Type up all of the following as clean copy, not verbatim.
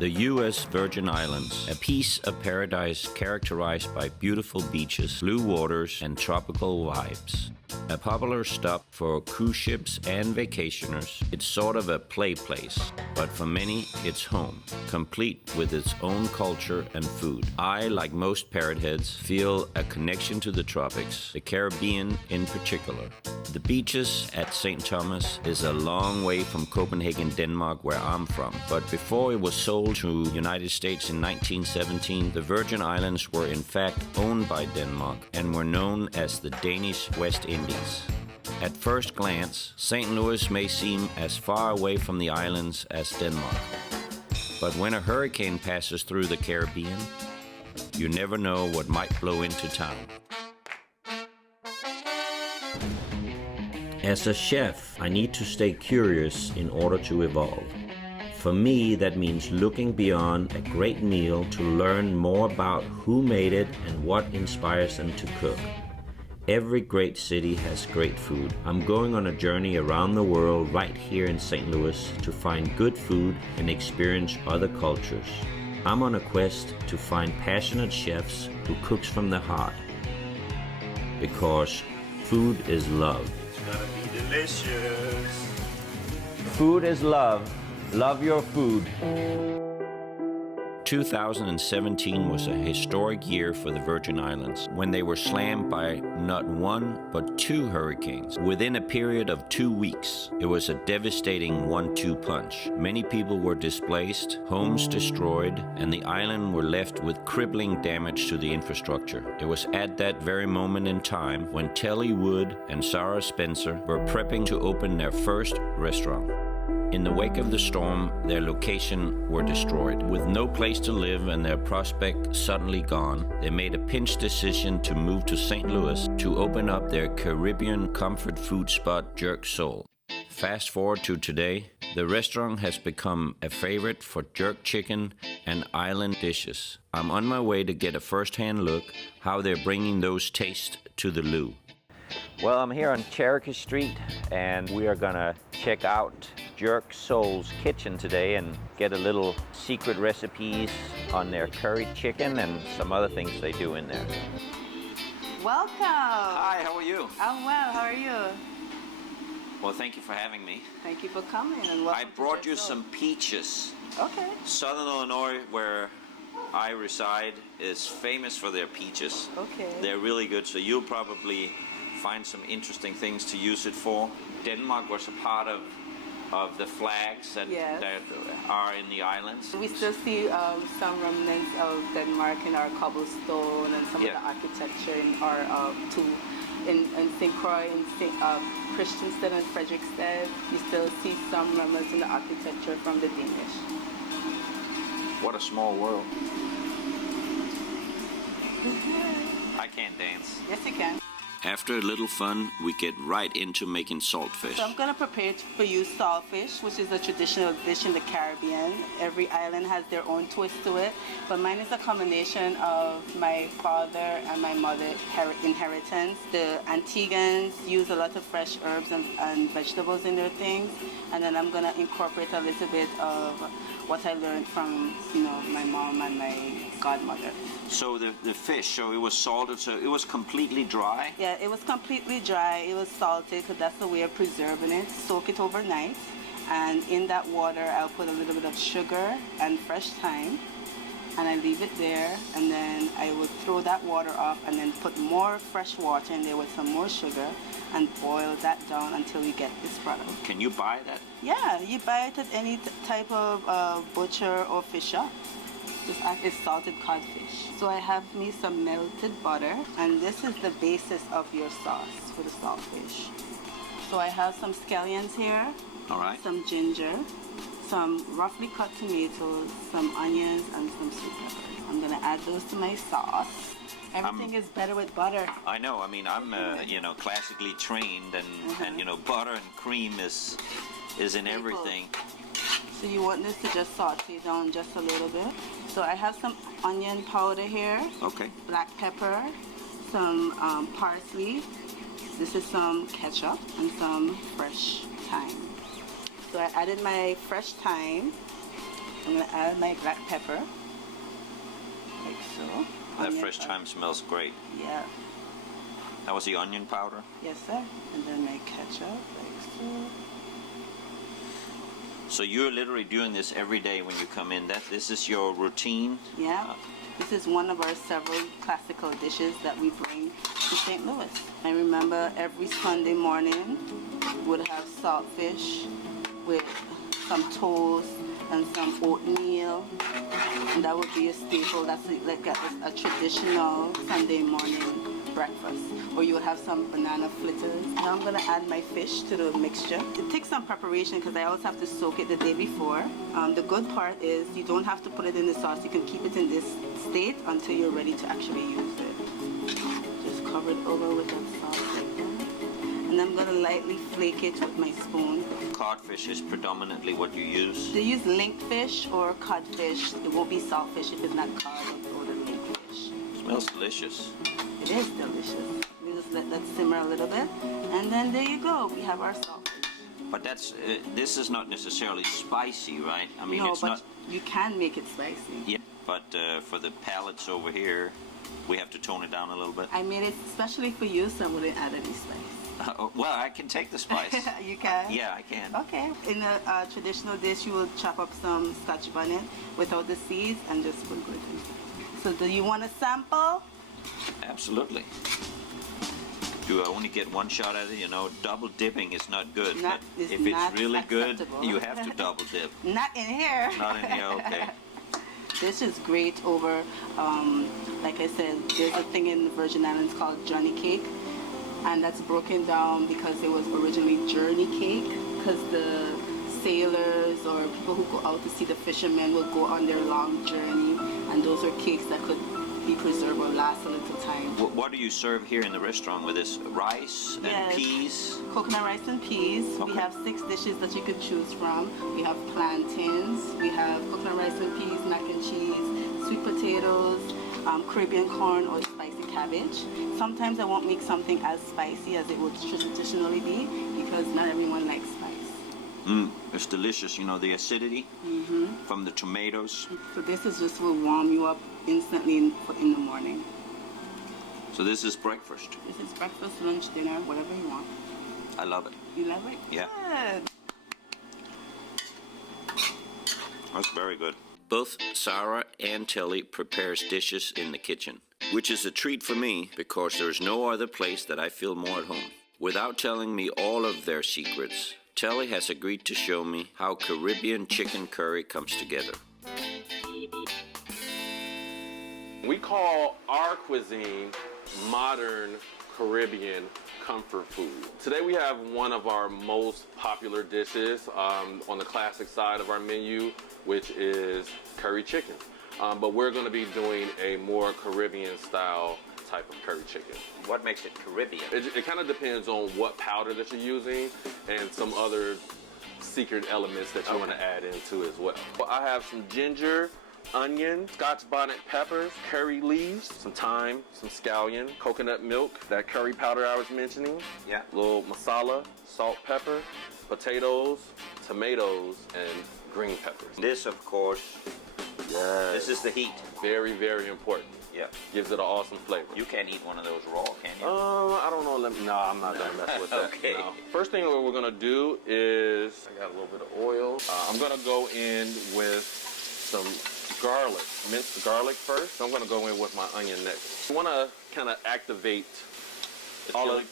The U.S. Virgin Islands, a piece of paradise characterized by beautiful beaches, blue waters, and tropical vibes. A popular stop for cruise ships and vacationers, it's sort of a play place, but for many, it's home, complete with its own culture and food. I, like most parrot heads, feel a connection to the tropics, the Caribbean in particular. The beaches at St. Thomas is a long way from Copenhagen, Denmark, where I'm from, but before it was sold to the United States in 1917, the Virgin Islands were in fact owned by Denmark and were known as the Danish West Indies. At first glance, St. Louis may seem as far away from the islands as Denmark. But when a hurricane passes through the Caribbean, you never know what might blow into town. As a chef, I need to stay curious in order to evolve. For me, that means looking beyond a great meal to learn more about who made it and what inspires them to cook. Every great city has great food. I'm going on a journey around the world right here in St. Louis to find good food and experience other cultures. I'm on a quest to find passionate chefs who cooks from the heart. Because food is love. It's gonna be delicious. Food is love. Love your food. 2017 was a historic year for the Virgin Islands when they were slammed by not one but two hurricanes within a period of 2 weeks. It was a devastating 1-2 punch. Many people were displaced, homes destroyed, and the island were left with crippling damage to the infrastructure. It was at that very moment in time when Telly Wood and Sarah Spencer were prepping to open their first restaurant. In the wake of the storm, their location were destroyed. With no place to live and their prospect suddenly gone, they made a pinch decision to move to St. Louis to open up their Caribbean comfort food spot, Jerk Soul. Fast forward to today, the restaurant has become a favorite for jerk chicken and island dishes. I'm on my way to get a first-hand look how they're bringing those tastes to the Lou. Well, I'm here on Cherokee Street and we are gonna check out Jerk Soul's kitchen today and get a little secret recipes on their curry chicken and some other things they do in there. Welcome! Hi, how are you? I'm well, how are you? Well, thank you for having me. Thank you for coming and welcome. I brought you some peaches. Okay. Southern Illinois, where I reside, is famous for their peaches. Okay. They're really good, so you'll probably find some interesting things to use it for. Denmark was a part of the flags that, yes, that are in the islands. We still see some remnants of Denmark in our cobblestone and some of the architecture in our in St. Croix, in Christiansted and Frederiksted. You still see some remnants in the architecture from the Danish. What a small world. I can't dance. Yes, you can. After a little fun, we get right into making saltfish. So I'm going to prepare for you saltfish, which is a traditional dish in the Caribbean. Every island has their own twist to it, but mine is a combination of my father and my mother inheritance. The Antiguans use a lot of fresh herbs and vegetables in their things, and then I'm going to incorporate a little bit of what I learned from, my mom and my godmother. So the fish, so it was salted, so it was completely dry? Yeah, it was completely dry. It was salted because that's the way of preserving it. Soak it overnight, and in that water I'll put a little bit of sugar and fresh thyme, and I leave it there, and then I will throw that water off and then put more fresh water in there with some more sugar and boil that down until we get this product. Can you buy that? Yeah, you buy it at any type of butcher or fish shop. It's salted codfish. So I have me some melted butter, and this is the basis of your sauce for the saltfish. So I have some scallions here, all right, some ginger, some roughly cut tomatoes, some onions, and some sweet peppers. I'm gonna add those to my sauce. Everything is better with butter. I know. I mean, I'm classically trained, and butter and cream is in everything. So you want this to just saute down just a little bit. So I have some onion powder here. Okay. Black pepper, some parsley. This is some ketchup and some fresh thyme. So I added my fresh thyme, I'm gonna add my black pepper, like so. That Onion fresh powder. thyme smells great. Yeah. That was the onion powder? Yes, sir. And then my ketchup, like so. So you're literally doing this every day when you come in. This is your routine? Yeah. This is one of our several classical dishes that we bring to St. Louis. I remember every Sunday morning would have saltfish with some toast and some oatmeal, and that would be a staple. That's like a traditional Sunday morning breakfast. Or you would have some banana fritters. Now I'm gonna add my fish to the mixture. It takes some preparation because I always have to soak it the day before. The good part is you don't have to put it in the sauce. You can keep it in this state until you're ready to actually use it. Just cover it over with that sauce like that. And I'm gonna lightly flake it with my spoon. Codfish is predominantly what you use? They use link fish or codfish. It won't be saltfish if it's not cod or the link fish. Smells delicious. It is delicious. We just let that simmer a little bit, and then there you go. We have our saltfish. But that's this is not necessarily spicy, right? I mean, No, it's but not. you can make it spicy. Yeah, but for the palates over here, we have to tone it down a little bit. I made it especially for you, so I wouldn't add any spice. Well, I can take the spice. You can? Yeah, I can. Okay. In a traditional dish, you will chop up some Scotch bonnet without the seeds and just sprinkle it in. So do you want a sample? Absolutely. Do I only get one shot at it? You know, double dipping is not good. Not- but it's if it's not really good, acceptable. you have to double dip. Not in here. Not in here, okay. This is great over, like I said, there's a thing in the Virgin Islands called Johnny cake, and that's broken down because it was originally journey cake, because the sailors or people who go out to see the fishermen will go on their long journey, and those are cakes that could be preserved or last a little time. What do you serve here in the restaurant with this? Rice and Yes. peas? Coconut rice and peas. Okay. We have 6 dishes that you could choose from. We have plantains, we have coconut rice and peas, mac and cheese, sweet potatoes, Caribbean corn or spicy cabbage. Sometimes I won't make something as spicy as it would traditionally be because not everyone likes spice. It's delicious, you know, the acidity from the tomatoes. So this is just will warm you up instantly in the morning. So this is breakfast. This is breakfast, lunch, dinner, whatever you want. I love it. You love it? Yeah. Good. That's very good. Both Sarah and Tilly prepares dishes in the kitchen, which is a treat for me because there's no other place that I feel more at home. Without telling me all of their secrets, Tilly has agreed to show me how Caribbean chicken curry comes together. We call our cuisine modern Caribbean comfort food. Today we have one of our most popular dishes on the classic side of our menu, which is curry chicken. But we're going to be doing a more Caribbean style type of curry chicken. What makes it Caribbean? It kind of depends on what powder that you're using and some other secret elements that you want to add into as well. I have some ginger, onion, Scotch bonnet peppers, curry leaves, some thyme, some scallion, coconut milk, that curry powder I was mentioning, Yeah. little masala, salt, pepper, potatoes, tomatoes, and green peppers. This, of course, this is the heat. Very, very important. Yeah. Gives it an awesome flavor. You can't eat one of those raw, can you? I don't know. No, I'm not gonna mess with that. Okay. No. First thing we're gonna do is, I got a little bit of oil. I'm gonna go in with some garlic, minced garlic first. I'm gonna go in with my onion next. You wanna kind of activate Chili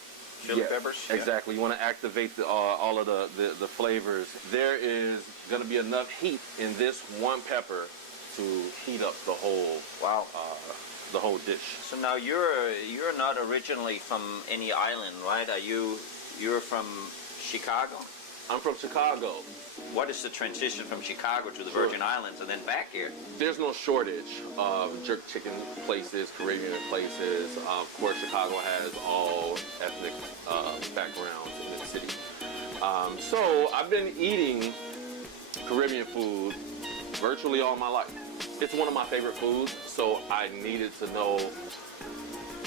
peppers? Yeah. Exactly. You want to activate all of the flavors. There is going to be enough heat in this one pepper to heat up the whole the whole dish. So now you're not originally from any island, right? You're from Chicago? I'm from Chicago. What is the transition from Chicago to the Virgin Islands and then back here? There's no shortage of jerk chicken places, Caribbean places. Of course, Chicago has all ethnic backgrounds in the city. So I've been eating Caribbean food virtually all my life. It's one of my favorite foods, so I needed to know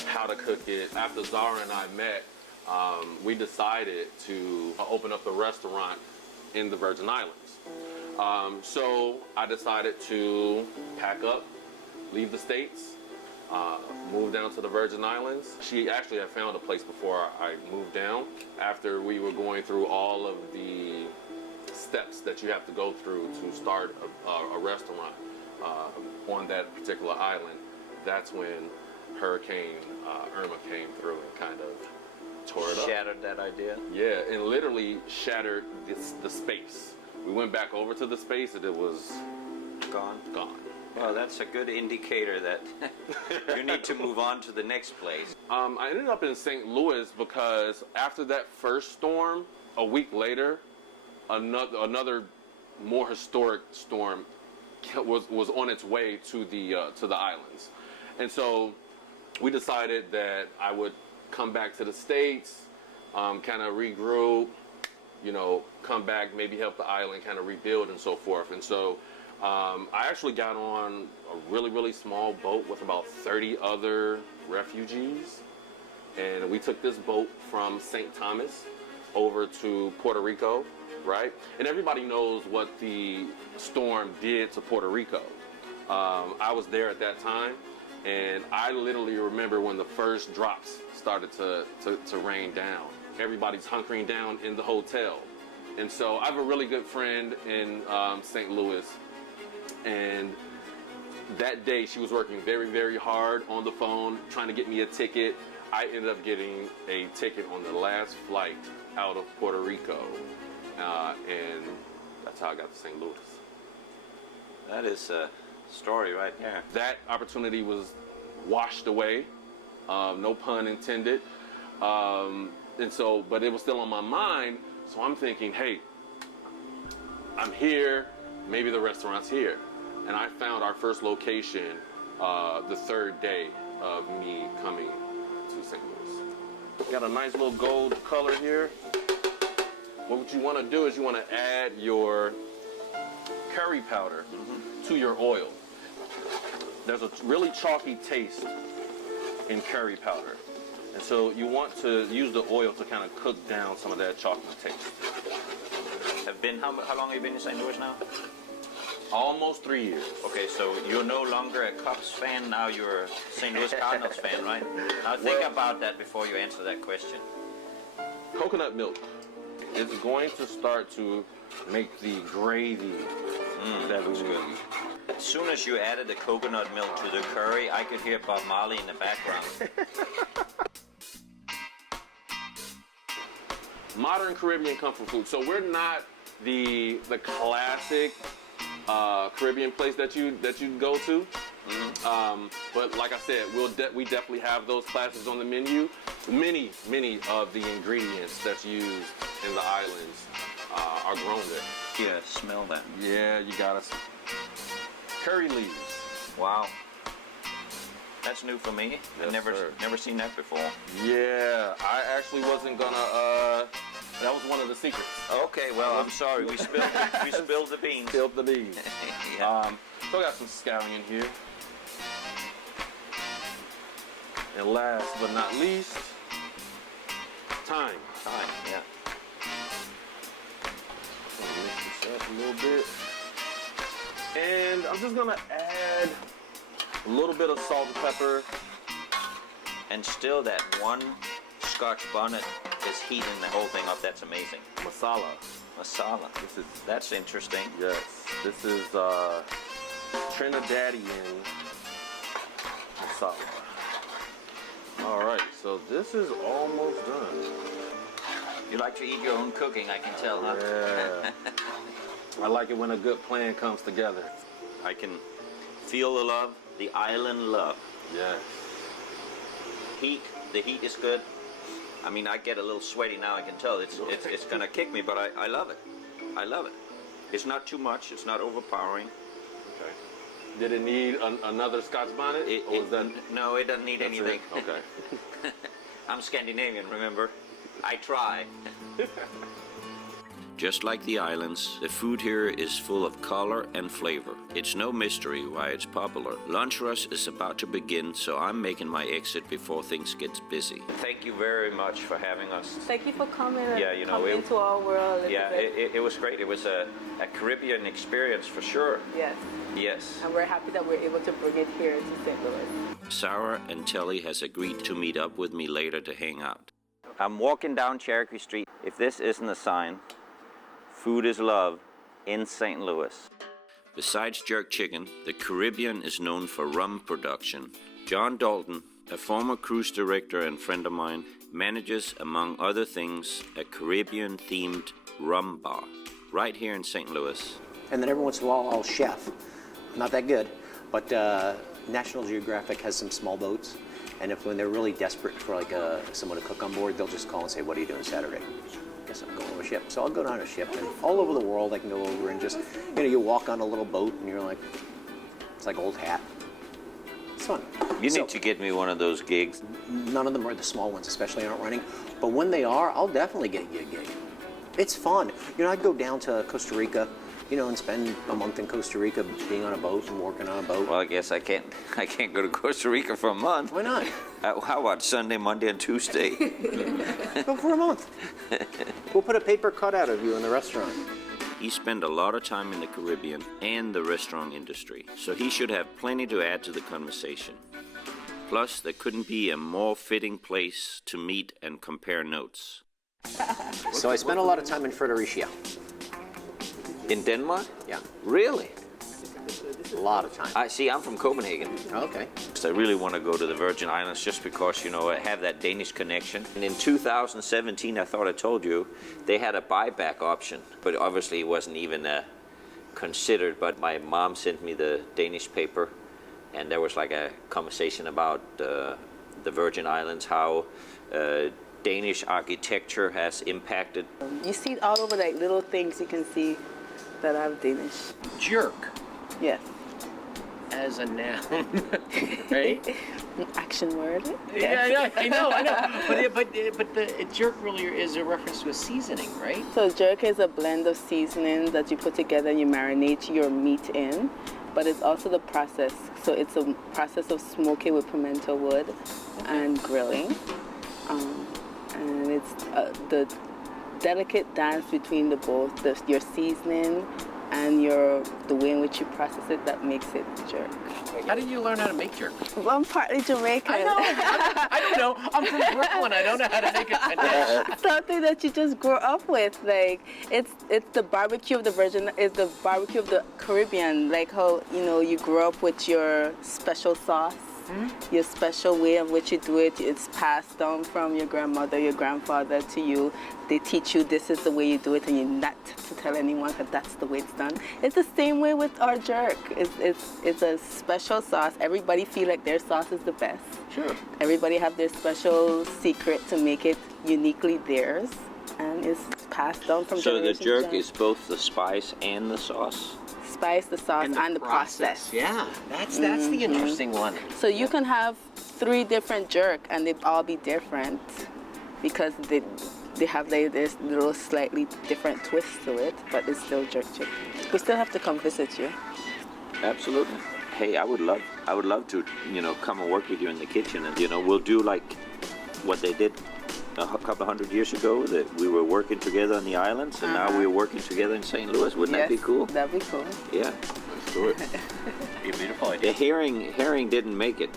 how to cook it. After Zara and I met, we decided to open up a restaurant in the Virgin Islands. So I decided to pack up, leave the States, move down to the Virgin Islands. She actually had found a place before I moved down, after we were going through all of the steps that you have to go through to start a restaurant on that particular island. That's when Hurricane Irma came through and kind of tore it up. Shattered that idea? Yeah, and literally shattered the space. We went back over to the space and it was Gone? gone. Well, that's a good indicator that you need to move on to the next place. I ended up in St. Louis because after that first storm, a week later, another more historic storm was on its way to the islands, and so we decided that I would come back to the States, kind of regroup, come back, maybe help the island kind of rebuild and so forth. And so I actually got on a really, really small boat with about 30 other refugees. And we took this boat from St. Thomas over to Puerto Rico, right? And everybody knows what the storm did to Puerto Rico. I was there at that time, and I literally remember when the first drops started to rain down. Everybody's hunkering down in the hotel. And so I have a really good friend in St. Louis, and that day she was working very, very hard on the phone trying to get me a ticket. I ended up getting a ticket on the last flight out of Puerto Rico, and that's how I got to St. Louis. That is a story right there. That opportunity was washed away, no pun intended, and so, but it was still on my mind. So I'm thinking, hey, I'm here, maybe the restaurant's here. And I found our first location the third day of me coming to St. Louis. Got a nice little gold color here. What you want to do is you want to add your curry powder to your oil. There's a really chalky taste in curry powder. And so you want to use the oil to kind of cook down some of that chalky taste. How long have you been in St. Louis now? Almost 3 years. Okay, so you're no longer a Cubs fan, now you're a St. Louis Cardinals fan, right? Now think about that before you answer that question. Coconut milk is going to start to make the gravy. That looks good. As soon as you added the coconut milk to the curry, I could hear Bob Marley in the background. Modern Caribbean comfort food. So we're not the classic Caribbean place that you go to. But like I said, we definitely have those classes on the menu. Many of the ingredients that's used in the islands are grown there. Yeah, smell that. Yeah, you got us. Curry leaves. Wow. That's new for me. Yes, I've sir. never seen that before. Yeah, I actually wasn't gonna. That was one of the secrets. Okay, well, I'm sorry. We spilled the beans. Spilled the beans. Yeah. So I got some scallion here. And last but not least, thyme. Fine, yeah. I'm gonna mix this up a little bit. And I'm just gonna add a little bit of salt and pepper. And still that one Scotch bonnet is heating the whole thing up. That's amazing. Masala. Masala. That's interesting. Yes, this is Trinidadian masala. All right, so this is almost done. You like to eat your own cooking, I can tell, huh? Yeah. I like it when a good plan comes together. I can feel the love, the island love. Yeah. The heat is good. I mean, I get a little sweaty now, I can tell. It's gonna kick me, but I love it. I love it. It's not too much, it's not overpowering. Okay. Did it need another Scotch bonnet? No, it doesn't need anything. Okay. I'm Scandinavian, remember? I try. Just like the islands, the food here is full of color and flavor. It's no mystery why it's popular. Lunch rush is about to begin, so I'm making my exit before things get busy. Thank you very much for having us. Thank you for coming and Yeah, coming into our world. Yeah, it was great. It was a Caribbean experience for sure. Yes. Yes. And we're happy that we're able to bring it here to St. Louis. Sarah and Telly has agreed to meet up with me later to hang out. I'm walking down Cherokee Street. If this isn't a sign, food is love in St. Louis. Besides jerk chicken, the Caribbean is known for rum production. John Dalton, a former cruise director and friend of mine, manages, among other things, a Caribbean-themed rum bar right here in St. Louis. And then every once in a while I'll chef. Not that good, but National Geographic has some small boats, and when they're really desperate for like someone to cook on board, they'll just call and say, "What are you doing Saturday?" Guess I'm going on a ship. So I'll go down a ship, and all over the world I can go over and just, you walk on a little boat, and you're like, it's like old hat. It's fun. You need to get me one of those gigs. None of them are the small ones, especially aren't running, but when they are, I'll definitely get you a gig. It's fun. I'd go down to Costa Rica, and spend a month in Costa Rica being on a boat and working on a boat. Well, I guess I can't go to Costa Rica for a month. Why not? How about Sunday, Monday, and Tuesday? Go for a month. We'll put a paper cutout of you in the restaurant. He spent a lot of time in the Caribbean and the restaurant industry, so he should have plenty to add to the conversation. Plus, there couldn't be a more fitting place to meet and compare notes. So I spent a lot of time in Fredericia. In Denmark? Yeah. Really? A lot of time. I'm from Copenhagen. Okay. I really want to go to the Virgin Islands just because, I have that Danish connection. And in 2017, I thought I told you, they had a buyback option, but obviously it wasn't even considered. But my mom sent me the Danish paper, and there was like a conversation about the Virgin Islands, how Danish architecture has impacted. You see all over like little things you can see that are Danish. Jerk. Yes. As a noun, right? Action word. Yeah, I know. But the jerk really is a reference to a seasoning, right? So jerk is a blend of seasonings that you put together and you marinate your meat in, but it's also the process. So it's a process of smoking with pimento wood and grilling. And it's the delicate dance between the both, your seasoning and the way in which you process it that makes it jerk. How did you learn how to make jerk? Well, I'm partly Jamaican. I know. I don't know. I'm from Brooklyn. I don't know how to make it. Something that you just grew up with. Like it's the barbecue of the barbecue of the Caribbean. Like how you grew up with your special sauce. Your special way of which you do it, it's passed down from your grandmother, your grandfather to you. They teach you this is the way you do it, and you're not to tell anyone that that's the way it's done. It's the same way with our jerk. It's a special sauce. Everybody feel like their sauce is the best. Sure. Everybody have their special secret to make it uniquely theirs, and it's passed down from generation to generation. So the jerk is both the spice and the sauce? Spice, the sauce, and the process. Yeah, that's the interesting one. So you can have 3 different jerk, and they all be different because they have this little slightly different twist to it, but it's still jerk chicken. We still have to come visit you. Absolutely. Hey, I would love to, come and work with you in the kitchen, and we'll do like what they did a couple of 100 years ago, that we were working together on the islands, and now we're working together in St. Louis. Wouldn't that be cool? That'd be cool. Yeah. Let's do it. Be a beautiful idea. The herring didn't make it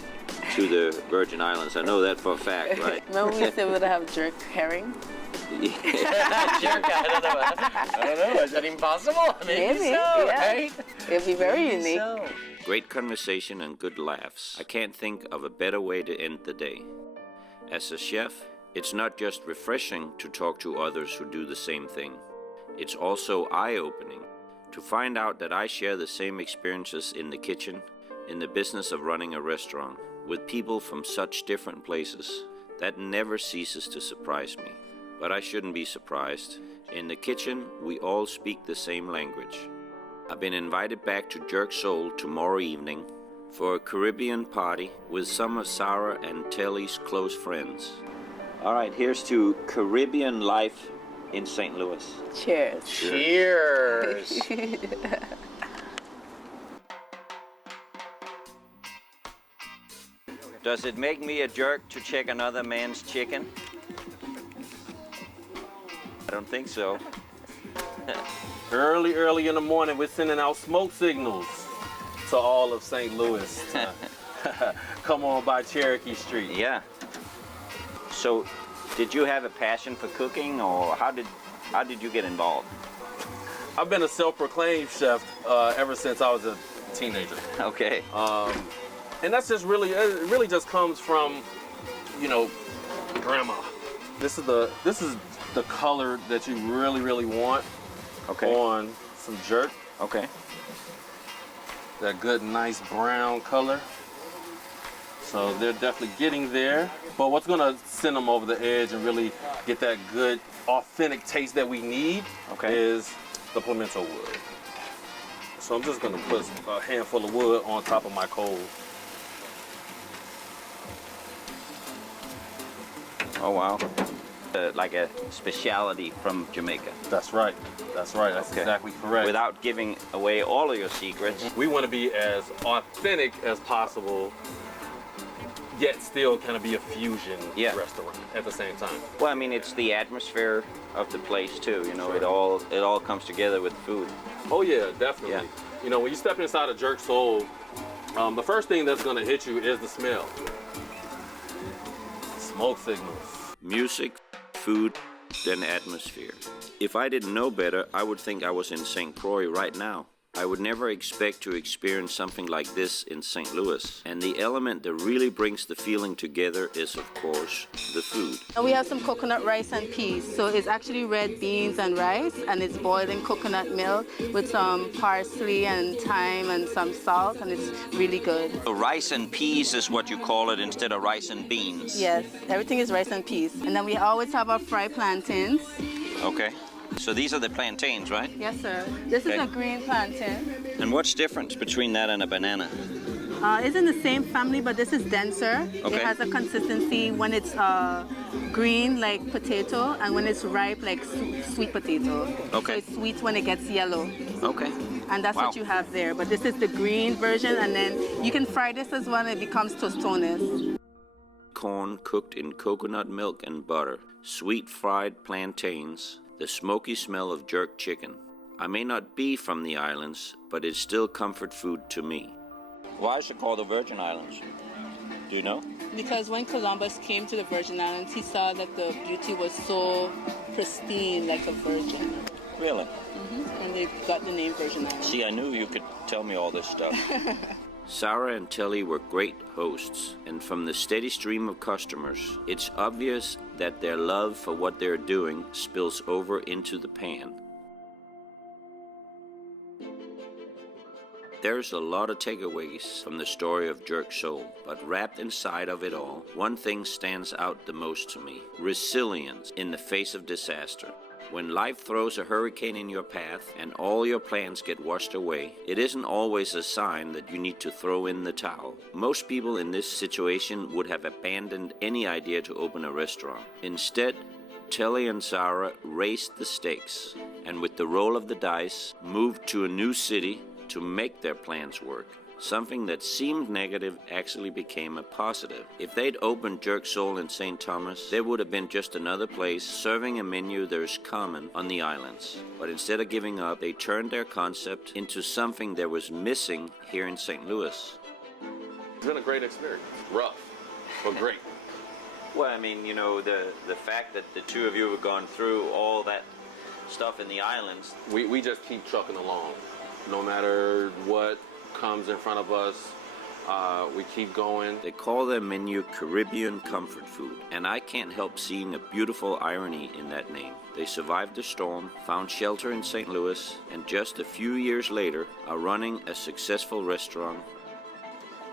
to the Virgin Islands. I know that for a fact, right? Remember we said we'd have jerk herring? Yeah. Jerk, I don't know. Is that impossible? Maybe so, yeah. Right? It'd be very unique. So. Great conversation and good laughs. I can't think of a better way to end the day. As a chef, it's not just refreshing to talk to others who do the same thing. It's also eye-opening to find out that I share the same experiences in the kitchen, in the business of running a restaurant, with people from such different places. That never ceases to surprise me. But I shouldn't be surprised. In the kitchen, we all speak the same language. I've been invited back to Jerk Soul tomorrow evening for a Caribbean party with some of Sarah and Telly's close friends. All right, here's to Caribbean life in St. Louis. Cheers. Cheers. Does it make me a jerk to check another man's chicken? I don't think so. Early in the morning, we're sending out smoke signals to all of St. Louis. Come on by Cherokee Street. Yeah. So, did you have a passion for cooking, or how did you get involved? I've been a self-proclaimed chef ever since I was a teenager. Okay. And that's just really, it really just comes from, you know, grandma. This is the color that you really want on some jerk. Okay. That good, nice brown color. So they're definitely getting there. But what's gonna send them over the edge and really get that good, authentic taste that we need is the pimento wood. So I'm just gonna put a handful of wood on top of my coals. Oh wow. Like a specialty from Jamaica. That's right. That's right. That's exactly correct. Without giving away all of your secrets. We want to be as authentic as possible, yet still kind of be a fusion restaurant at the same time. Well, I mean, it's the atmosphere of the place too. You know, it all comes together with food. Oh yeah, definitely. Yeah. You know, when you step inside a Jerk Soul, the first thing that's going to hit you is the smell. Smoke signals. Music, food, then atmosphere. If I didn't know better, I would think I was in St. Croix right now. I would never expect to experience something like this in St. Louis. And the element that really brings the feeling together is, of course, the food. And we have some coconut rice and peas. So it's actually red beans and rice, and it's boiled in coconut milk with some parsley and thyme and some salt, and it's really good. So rice and peas is what you call it instead of rice and beans? Yes, everything is rice and peas. And then we always have our fried plantains. Okay. So these are the plantains, right? Yes, sir. This is a green plantain. And what's the difference between that and a banana? It's in the same family, but this is denser. Okay. It has a consistency when it's green, like potato, and when it's ripe, like sweet potato. Okay. So it's sweet when it gets yellow. Okay. And that's what you have there. But this is the green version, and then you can fry this as well, and it becomes tostones. Corn cooked in coconut milk and butter, sweet fried plantains, the smoky smell of jerk chicken. I may not be from the islands, but it's still comfort food to me. Why is it called the Virgin Islands? Do you know? Because when Columbus came to the Virgin Islands, he saw that the beauty was so pristine, like a virgin. Really? Mm-hmm. And they got the name Virgin Islands. See, I knew you could tell me all this stuff. Sarah and Telly were great hosts, and from the steady stream of customers, it's obvious that their love for what they're doing spills over into the pan. There's a lot of takeaways from the story of Jerk Soul, but wrapped inside of it all, one thing stands out the most to me: resilience in the face of disaster. When life throws a hurricane in your path and all your plans get washed away, it isn't always a sign that you need to throw in the towel. Most people in this situation would have abandoned any idea to open a restaurant. Instead, Telly and Sarah raised the stakes and with the roll of the dice, moved to a new city to make their plans work. Something that seemed negative actually became a positive. If they'd opened Jerk Soul in St. Thomas, there would have been just another place serving a menu that is common on the islands. But instead of giving up, they turned their concept into something that was missing here in St. Louis. It's been a great experience. Rough, but great. Well, I mean, you know, the fact that the two of you have gone through all that stuff in the islands. We just keep trucking along. No matter what comes in front of us, we keep going. They call their menu Caribbean comfort food, and I can't help seeing a beautiful irony in that name. They survived the storm, found shelter in St. Louis, and just a few years later are running a successful restaurant.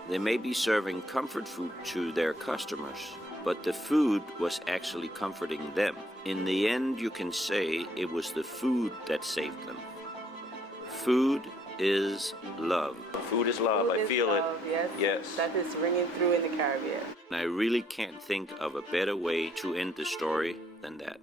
They may be serving comfort food to their customers, but the food was actually comforting them. In the end, you can say it was the food that saved them. Food is love. Food is love. I feel it. Yes. That is ringing through in the Caribbean. And I really can't think of a better way to end the story than that.